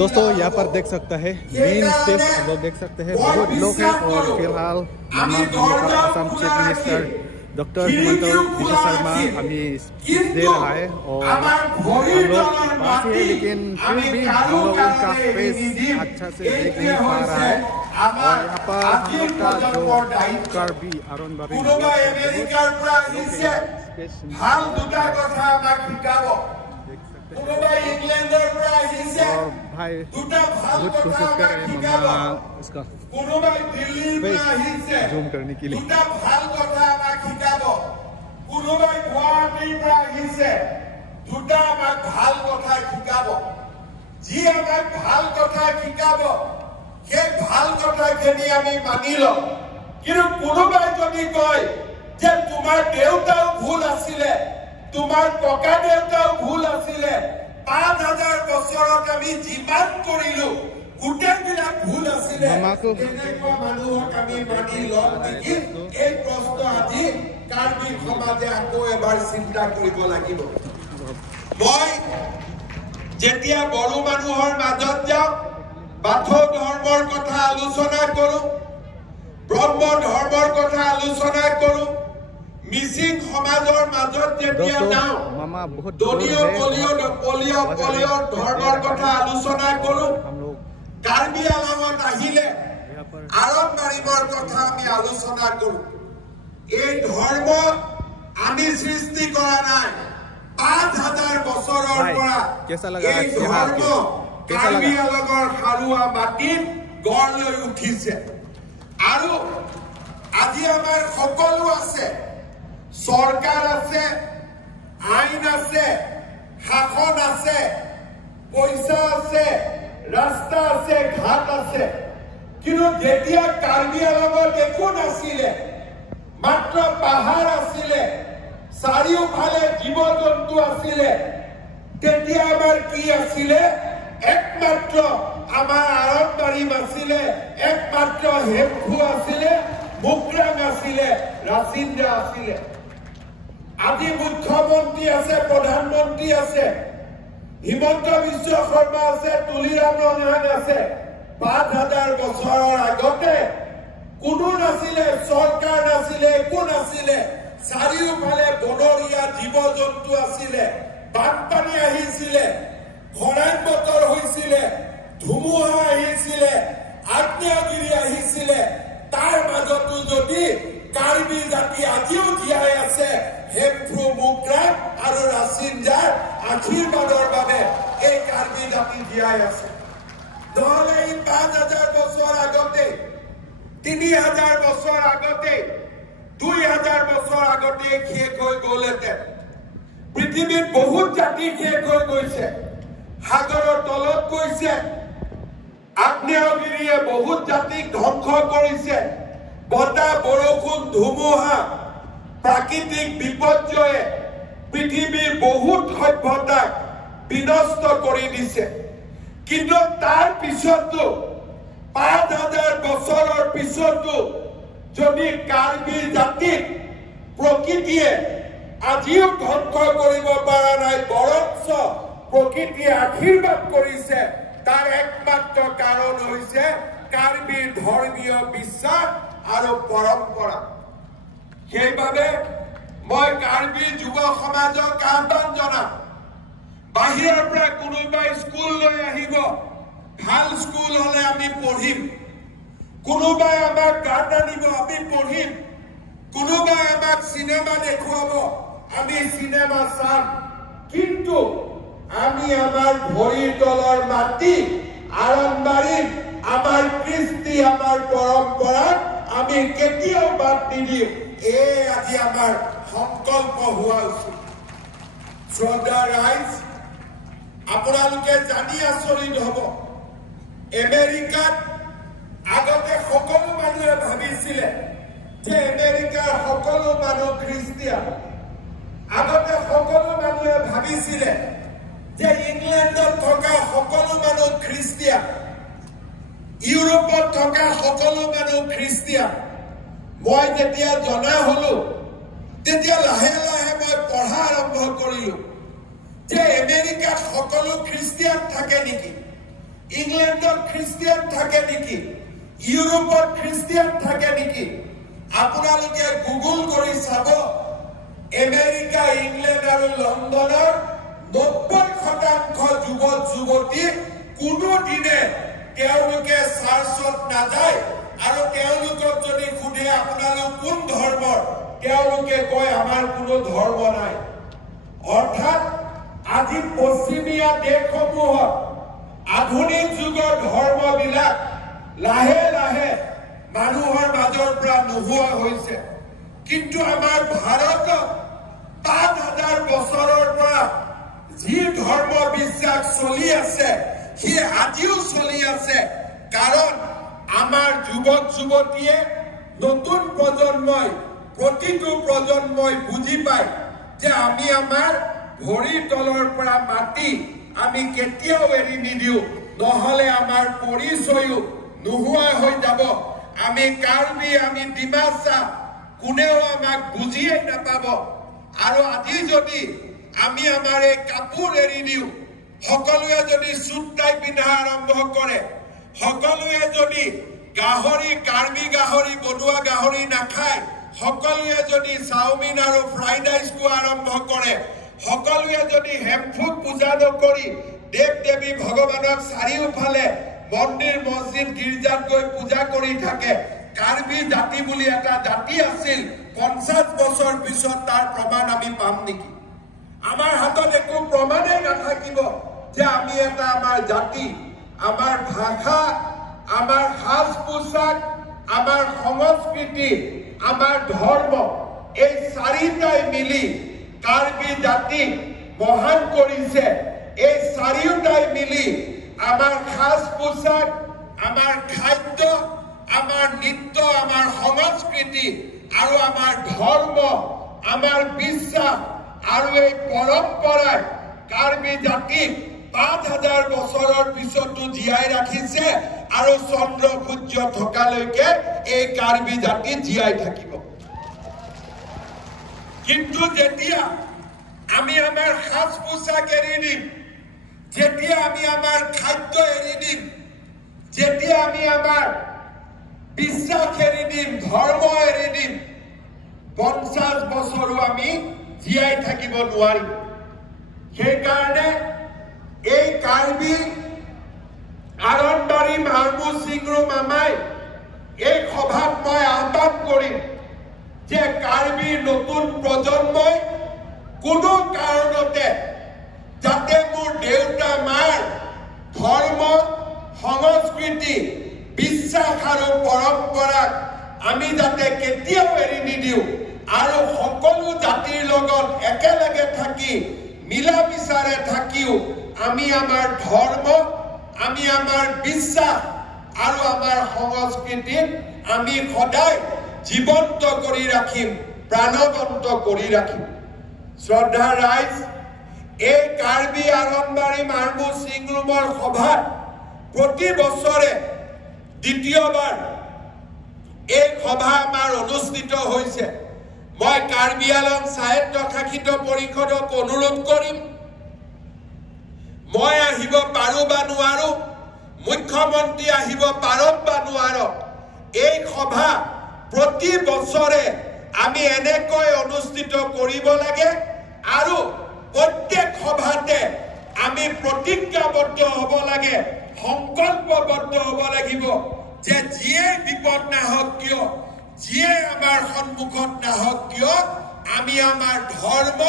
दोस्तों यहाँ पर देख सकता है मेन स्टेज लोग देख सकते हैं बहुत लोग हैं और फिलहाल Assam chief minister doctor Himanta Biswa Sharma हमें स्पीच दे रहा है और हम लोग पास है लेकिन फिर भी हम लोग उनका फेस अच्छा से देख नहीं पा रहा है और यहाँ पर हम लोग का जो कार्बी आरंबारी और भाई बहुत कोशिश कर रहे हैं मम्मा इसका जूम करने के लिए তোমাৰ ককা দেউতাও ভুল আছিলে 5000 বছৰত আমি জীবন কৰিলো গুটেবিলাক ভুল আছিলে তেনেকুৱা মানুহক আমি মানি লম নেকি এই প্ৰশ্ন আজি কাৰ্বি সমাজে আকৌ এবাৰ চিন্তা কৰিব লাগিব মই যেতিয়া বড়ো মানুহৰ মাজত যাওঁ বাথৌ ধৰ্মৰ কথা আলোচনা কৰো ব্ৰহ্ম ধৰ্মৰ কথা আলোচনা কৰো মিসিং সমাজৰ মাজত যেতিয়া যাও দলীয় পলিয় ধৰ্মৰ কথা আলোচনা কৰো কাৰ্বি আলমত আহিলে আৰম্বাৰীবৰ কথা আমি আলোচনা কৰো এই ধৰ্ম আমি সৃষ্টি কৰা নাই 5000 বছৰৰ পৰা এই ধৰ্ম কাৰ্বি আলমৰ হাৰুৱা মাটিত গঢ় লৈ উঠিছে আৰু আজি আমাৰ সকলো আছে সরকার আছে আইন আছে শাসন আছে পয়সা আছে রাস্তা আছে ঘাট আছে কিন্তু যেতিয়া কাৰ্বি আলমত একো নাছিলে মাত্ৰ পাহাৰ আছিলে চাৰিওফালে জীৱ জন্তু আছিলে তেতিয়া আমাৰ কি আছিলে একমাত্ৰ আমাৰ আৰম্বাৰী আছিলে একমাত্ৰ হেমফু আছিলে মুক্ৰাং আছিলে ৰাচিন্দা আছিলে আজি মুখ্যমন্ত্ৰী আছে প্ৰধানমন্ত্ৰী আছে হিমন্ত বিশ্ব শৰ্মা আছে তুলিৰাম ৰঙান আছে 5000 বছৰৰ আগতে কোনো নাছিলে সৰকাৰ নাছিলে একো নাছিলে চাৰিওফালে বনৰীয়া জীৱ জন্তু আছিলে বানপানী আহিছিলে খৰাং বতৰ হৈছিলে ধুমুহা আহিছিলে আগ্নেয়গিৰি আহিছিলে তাৰ মাজতো যদি কাৰ্বি জাতি আজিও জীয়াই আছে হেমফ্ৰু মুক্ৰাং আৰু ৰাচিনজাৰ আশীৰ্বাদৰ বাবে এই কাৰ্বি জাতি জীয়াই আছে নহলে 5000 বছৰ আগতে 3000 বছৰ আগতে 2000 বছৰ আগতে শেষ হৈ গ'লহেঁতেন পৃথিৱীত বহুত জাতি শেষ হৈ গৈছে সাগৰৰ তলত গৈছে আগ্নেয়গিৰিয়ে বহুত জাতিক ধ্বংস কৰিছে বতাহ বৰষুণ ধুমুহা প্ৰাকৃতিক বিপৰ্যয়ে পৃথিৱীৰ বহুত সভ্যতাক বিনষ্ট কৰি দিছে কিন্তু তাৰ পিছতো 5000 বছৰৰ পিছতো যদি কাৰ্বি জাতিক প্ৰকৃতিয়ে আজিও ধ্বংস কৰিব পৰা নাই বৰঞ্চ প্ৰকৃতিয়ে আশীৰ্বাদ কৰিছে তাৰ একমাত্ৰ কাৰণ হৈছে কাৰ্বিৰ ধৰ্মীয় বিশ্বাস আৰু পৰম্পৰা সেইবাবে মই কাৰ্বি যুৱ সমাজক আহ্বান জনাম বাহিৰৰ পৰা কোনোবা স্কুল লৈ আহিব ভাল স্কুল হলে আমি পঢ়িম কোনোবাই আমাক গান আনিব আমি পঢ়িম কোনোবাই আমাক সিনেমা দেখুৱাব আমি সিনেমা চাম কিন্তু আমি আমাৰ ভৰিৰ তলৰ মাটি আৰম্বাৰীত আমাৰ কৃষ্টি আমাৰ পৰম্পৰা আমি কেতিয়াও বাদ নিদিওঁ এই আজি আমাৰ সংকল্প হোৱা উচিত শ্ৰদ্ধা ৰাইজ আপোনালোকে জানি আচৰিত হ'ব আমেৰিকাত আগতে সকলো মানুহে ভাবিছিলে যে আমেৰিকাৰ সকলো মানুহ খ্ৰীষ্টিয়ান আগতে সকলো মানুহে ভাবিছিলে যে ইংলেণ্ডত থকা সকলো মানুহ খ্ৰীষ্টিয়ান ইউৰোপত থকা সকলো মানুহ খ্ৰীষ্টিয়ান মই যেতিয়া জনা হলো তেতিয়া লাহে লাহে মই পঢ়া আৰম্ভ কৰিলো যে আমেৰিকাত সকলো খ্ৰীষ্টিয়ান থাকে নেকি ইংল্যান্ডত খ্ৰীষ্টিয়ান থাকে নেকি ইউৰোপত খ্ৰীষ্টিয়ান থাকে নেকি আপোনালোকে গুগল কৰি চাব আমেৰিকা ইংলেণ্ড আৰু লণ্ডনৰ 90% যুৱক যুৱতী কোনো দিনে তেওঁলোকে চাৰ্চত নাযায় আৰু তেওঁলোকক যদি সুধে আপোনালোক কোন ধৰ্মৰ তেওঁলোকে কয় আমাৰ কোনো ধৰ্ম নাই অৰ্থাৎ আজি পশ্চিমীয়া দেশসমূহত আধুনিক যুগৰ ধৰ্মবিলাক লাহে লাহে মানুহৰ মাজৰ পৰা নোহোৱা হৈছে কিন্তু আমাৰ ভাৰতত 5000 বছৰৰ পৰা যি ধৰ্ম বিশ্বাস চলি আছে সি আজিও চলি আছে কাৰণ আমাৰ যুৱক যুৱতীয়ে নতুন প্ৰজন্মই প্ৰতিটো প্ৰজন্মই বুজি পায় যে আমি আমাৰ ভৰিৰ তলৰ পৰা মাটি আমি কেতিয়াও এৰি নিদিওঁ নহলে আমাৰ পৰিচয়ও নোহোৱা হৈ যাব আমি কাৰ্বি আমি ডিমাছা কোনেও আমাক বুজিয়ে নাপাব আৰু আজি যদি আমি আমাৰ এই কাপোৰ এৰি দিওঁ সকলোৱে যদি চুট টাই পিন্ধা আৰম্ভ কৰে সকলোৱে যদি গাহৰি কাৰ্বি গাহৰি বনুৱা গাহৰি নাখায় সকলোৱে যদি চাওমিন আৰু ফ্ৰাইড ৰাইচ খোৱা আৰম্ভ কৰে সকলোৱে যদি হেমফুক পূজা নকৰি দেৱ দেৱী ভগৱানক চাৰিওফালে মন্দিৰ মছজিদ গিৰ্জাত গৈ পূজা কৰি থাকে কাৰ্বি জাতি বুলি এটা জাতি আছিল 50 বছৰ পিছত তাৰ প্ৰমাণ আমি পাম নেকি আমাৰ হাতত একো প্ৰমাণেই নাথাকিব যে আমি এটা আমাৰ জাতি আমাৰ ভাষা আমাৰ সাজ পোছাক আমাৰ সংস্কৃতি আমাৰ ধৰ্ম এই চাৰিটাই মিলি কাৰ্বি জাতি মহান কৰিছে এই চাৰিওটাই মিলি আমাৰ সাজ পোছাক আমাৰ খাদ্য আমাৰ নৃত্য আমাৰ সংস্কৃতি আৰু আমাৰ ধৰ্ম আমাৰ বিশ্বাস আৰু এই পৰম্পৰাই কাৰ্বি জাতিক 5000 বছৰৰ পিছতো জীয়াই ৰাখিছে আৰু চন্দ্ৰ সূৰ্য থকালৈকে এই কাৰ্বি জাতি জীয়াই থাকিব কিন্তু যেতিয়া আমি আমাৰ সাজ পোছাক এৰি দিম যেতিয়া আমি আমাৰ খাদ্য এৰি দিম যেতিয়া আমি আমাৰ বিশ্বাস এৰি দিম ধৰ্ম এৰি দিম 50 বছৰো আমি জীয়াই থাকিব নোৱাৰিম সেইকাৰণে এই কাৰ্বি আৰণবাৰী মাৰ্মু সিংৰু মামাই এই সভাত মই আহ্বান কৰিম যে কাৰ্বি নতুন প্ৰজন্মই কোনো কাৰণতে যাতে মোৰ দেউতা মাৰ ধৰ্ম সংস্কৃতি বিশ্বাস আৰু পৰম্পৰাক আমি যাতে কেতিয়াও এৰি নিদিওঁ আৰু সকলো জাতিৰ লগত একেলগে থাকি মিলা মিছাৰে থাকিও আমি আমাৰ ধৰ্ম আমি আমাৰ বিশ্বাস আৰু আমাৰ সংস্কৃতিক আমি সদায় জীৱন্ত কৰি ৰাখিম প্ৰাণবন্ত কৰি ৰাখিম শ্ৰদ্ধা ৰাইজ এই কাৰ্বি আৰণবাৰী মাৰ্মু সিংৰুমৰ সভাত প্ৰতি বছৰে দ্বিতীয়বাৰ এই সভা আমাৰ অনুষ্ঠিত হৈছে মই কাৰ্বি আলং সাহিত্য শাসিত পৰিষদক অনুৰোধ কৰিম মই আহিব পাৰো বা নোৱাৰো মুখ্যমন্ত্ৰী আহিব পাৰক বা নোৱাৰক এই সভা প্ৰতি বছৰে আমি এনেকৈ অনুষ্ঠিত কৰিব লাগে আৰু প্ৰত্যেক সভাতে আমি প্ৰতিজ্ঞাবদ্ধ হ'ব লাগে সংকল্পবদ্ধ হ'ব লাগিব যে যিয়ে বিপদ নাহক কিয় যিয়ে আমাৰ সন্মুখত নাহক কিয় আমি আমাৰ ধৰ্ম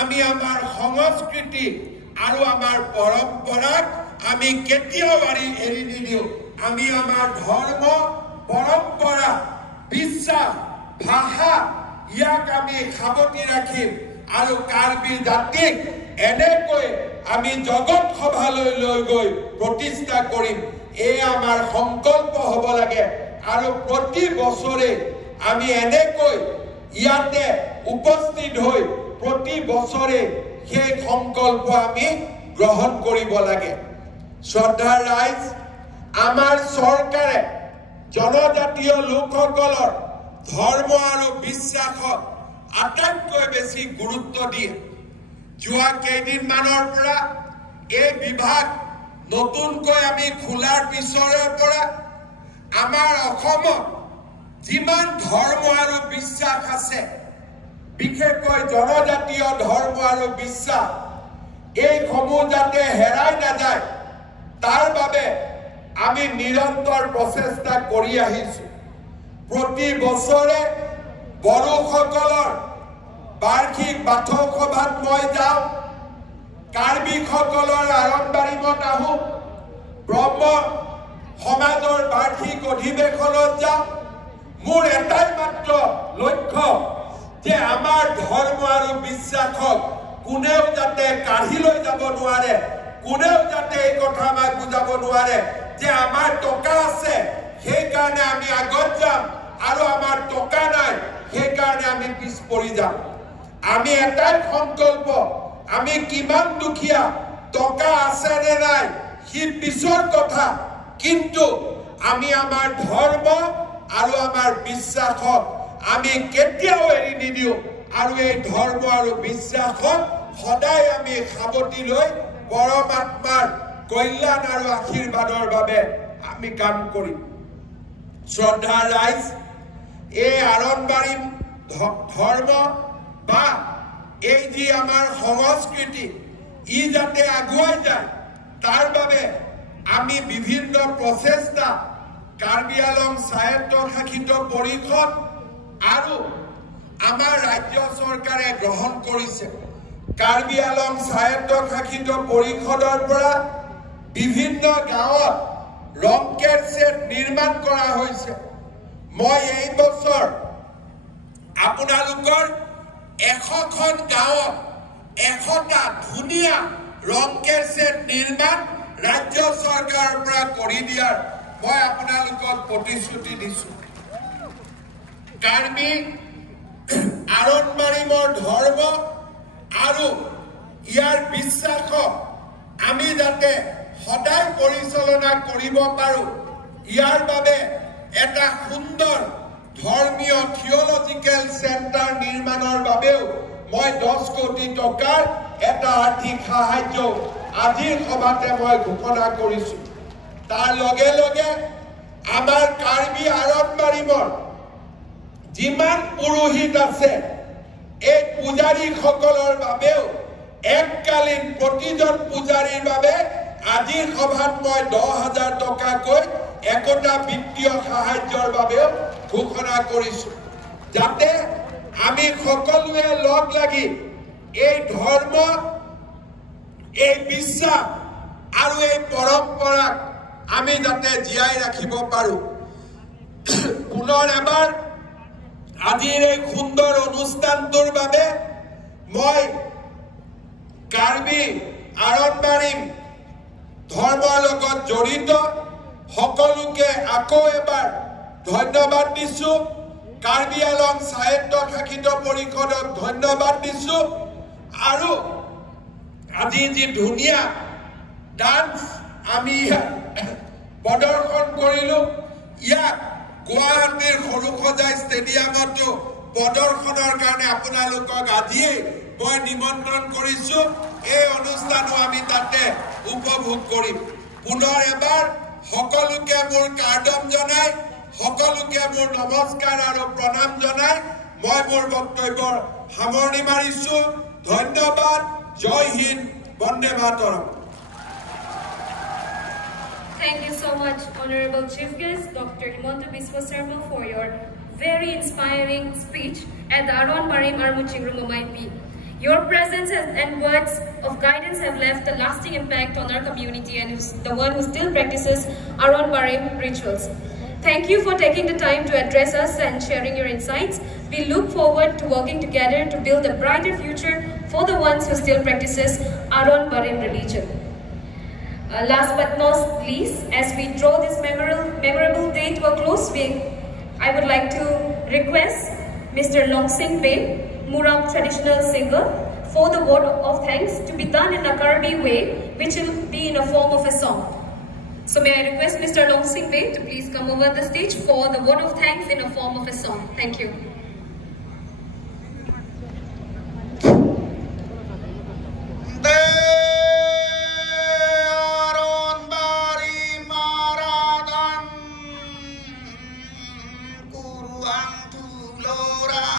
আমি আমাৰ সংস্কৃতি আৰু আমাৰ পৰম্পৰাক আমি কেতিয়াও এৰি নিদিওঁ আমি আমাৰ ধৰ্ম পৰম্পৰা বিশ্বাস ভাষা ইয়াক আমি সাৱটি ৰাখিম আৰু কাৰ্বি জাতিক এনেকৈ আমি জগত সভালৈ লৈ গৈ প্ৰতিষ্ঠা কৰিম এই আমাৰ সংকল্প হ'ব লাগে আৰু প্ৰতি বছৰে আমি এনেকৈ ইয়াতে উপস্থিত হৈ প্ৰতি বছৰে সেই সংকল্প আমি গ্ৰহণ কৰিব লাগে শ্ৰদ্ধা ৰাইজ আমাৰ চৰকাৰে জনজাতীয় লোকসকলৰ ধৰ্ম আৰু বিশ্বাসক আটাইতকৈ বেছি গুৰুত্ব দিয়ে যোৱা কেইদিনমানৰ পৰা এই বিভাগ নতুনকৈ আমি খোলাৰ পিছৰে পৰা আমাৰ অসমত যিমান ধৰ্ম আৰু বিশ্বাস আছে, বিশেষকৈ জনজাতীয় ধৰ্ম আৰু বিশ্বাস, এইসমূহ যাতে হেৰাই নাযায় তাৰ বাবে আমি নিৰন্তৰ প্ৰচেষ্টা কৰি আহিছোঁ। প্ৰতি বছৰে বড়োসকলৰ বাৰ্ষিক বাথৌ সভাত মই যাওঁ, কাৰ্বিসকলৰ আৰম্বাৰীমত আহোঁ, ব্ৰহ্ম সমাজৰ বাৰ্ষিক অধিৱেশনত যাওঁ। মোৰ এটাই মাত্ৰ লক্ষ্য যে আমাৰ ধৰ্ম আৰু বিশ্বাসক কোনেও যাতে কাঢ়ি লৈ যাব নোৱাৰে, কোনেও যাতে এই কথা আমাক বুজাব নোৱাৰে যে আমাৰ টকা আছে সেইকাৰণে আমি আগত যাম আৰু আমাৰ টকা নাই সেইকাৰণে আমি পিছ পৰি যাম। আমি এটাই সংকল্প, আমি কিমান দুখীয়া, টকা আছে নে নাই সি পিছৰ কথা, কিন্তু আমি আমাৰ ধৰ্ম আৰু আমাৰ বিশ্বাসক আমি কেতিয়াও এৰি নিদিওঁ আৰু এই ধৰ্ম আৰু বিশ্বাসক সদায় আমি সাৱটি লৈ পৰমাত্মাৰ কল্যাণ আৰু আশীৰ্বাদৰ বাবে আমি কাম কৰিম। শ্ৰদ্ধা ৰাইজ, এই আৰম্বাৰী ধৰ্ম বা এই যি আমাৰ সংস্কৃতি ই যাতে আগুৱাই যায় তাৰ বাবে আমি বিভিন্ন প্ৰচেষ্টা কাৰ্বি আলং স্বায়ত্তশাসিত পৰিষদ আৰু আমাৰ ৰাজ্য চৰকাৰে গ্ৰহণ কৰিছে। কাৰ্বি আলং স্বায়ত্তশাসিত পৰিষদৰ পৰা বিভিন্ন গাঁৱত ৰংকেৰ ছেট নিৰ্মাণ কৰা হৈছে। মই এই বছৰ আপোনালোকৰ 100খন গাঁৱত 100টা ধুনীয়া ৰংকেৰ ছেট নিৰ্মাণ ৰাজ্য চৰকাৰৰ পৰা কৰি দিয়াৰ মই আপোনালোকক প্ৰতিশ্ৰুতি দিছো। কাৰ্বি আৰম্বাৰীমৰ ধৰ্ম আৰু ইয়াৰ বিশ্বাসক আমি যাতে সদায় পৰিচালনা কৰিব পাৰোঁ, ইয়াৰ বাবে এটা সুন্দৰ ধৰ্মীয় থিওলজিকেল চেণ্টাৰ নিৰ্মাণৰ বাবেও মই 10 কোটি টকাৰ এটা আৰ্থিক সাহায্য আজিৰ সভাতে মই ঘোষণা কৰিছোঁ। তাৰ লগে লগে আমাৰ কাৰ্বি আৰম্বাৰীমৰ যিমান পুৰোহিত আছে এই পূজাৰীসকলৰ বাবেও এককালীন প্ৰতিজন পূজাৰীৰ বাবে আজিৰ সভাত মই 10,000 টকাকৈ একোটা বিত্তীয় সাহায্যৰ বাবেও ঘোষণা কৰিছোঁ, যাতে আমি সকলোৱে লগ লাগি এই ধৰ্ম, এই বিশ্বাস আৰু এই পৰম্পৰাক আমি যাতে জীয়াই ৰাখিব পাৰোঁ। পুনৰ এবাৰ আজিৰ এই সুন্দৰ অনুষ্ঠানটোৰ বাবে মই কাৰ্বি আৰম্বাৰী ধৰ্মৰ লগত জড়িত সকলোকে আকৌ এবাৰ ধন্যবাদ দিছোঁ। কাৰ্বি আলং স্বায়ত্তশাসিত পৰিষদক ধন্যবাদ দিছোঁ আৰু আজি যি ধুনীয়া ডান্স আমি প্ৰদৰ্শন কৰিলোঁ, ইয়াক গুৱাহাটীৰ সৰুসজাই ষ্টেডিয়ামতো প্ৰদৰ্শনৰ কাৰণে আপোনালোকক আজিয়েই মই নিমন্ত্ৰণ কৰিছোঁ। এই অনুষ্ঠানো আমি তাতে উপভোগ কৰিম। পুনৰ এবাৰ সকলোকে মোৰ কাৰ্ডম জনাই, সকলোকে মোৰ নমস্কাৰ আৰু প্ৰণাম জনাই মই মোৰ বক্তব্যৰ সামৰণি মাৰিছোঁ। ধন্যবাদ। জয় Hind, Vande Mataram. Thank you so much, Honorable Chief Guest, Dr. Himanta Biswa Sarma, for your very inspiring speech at the Aron Barim Armuchingru Mumbai. Your presence and words of guidance have left a lasting impact on our community and is the one who still practices Aron Barim rituals. Thank you for taking the time to address us and sharing your insights. We look forward to working together to build a brighter future for the ones who still practices Aron Barim religion. Last but not least, as we draw this memorable day to a close, I would like to request Mr. Longsing Bay, Muram traditional singer, for the word of thanks to be done in a Karbi way, which will be in a form of a song. So may I request Mr. Longsing Bay to please come over the stage for the word of thanks in a form of a song. Thank you. Aron Tuhan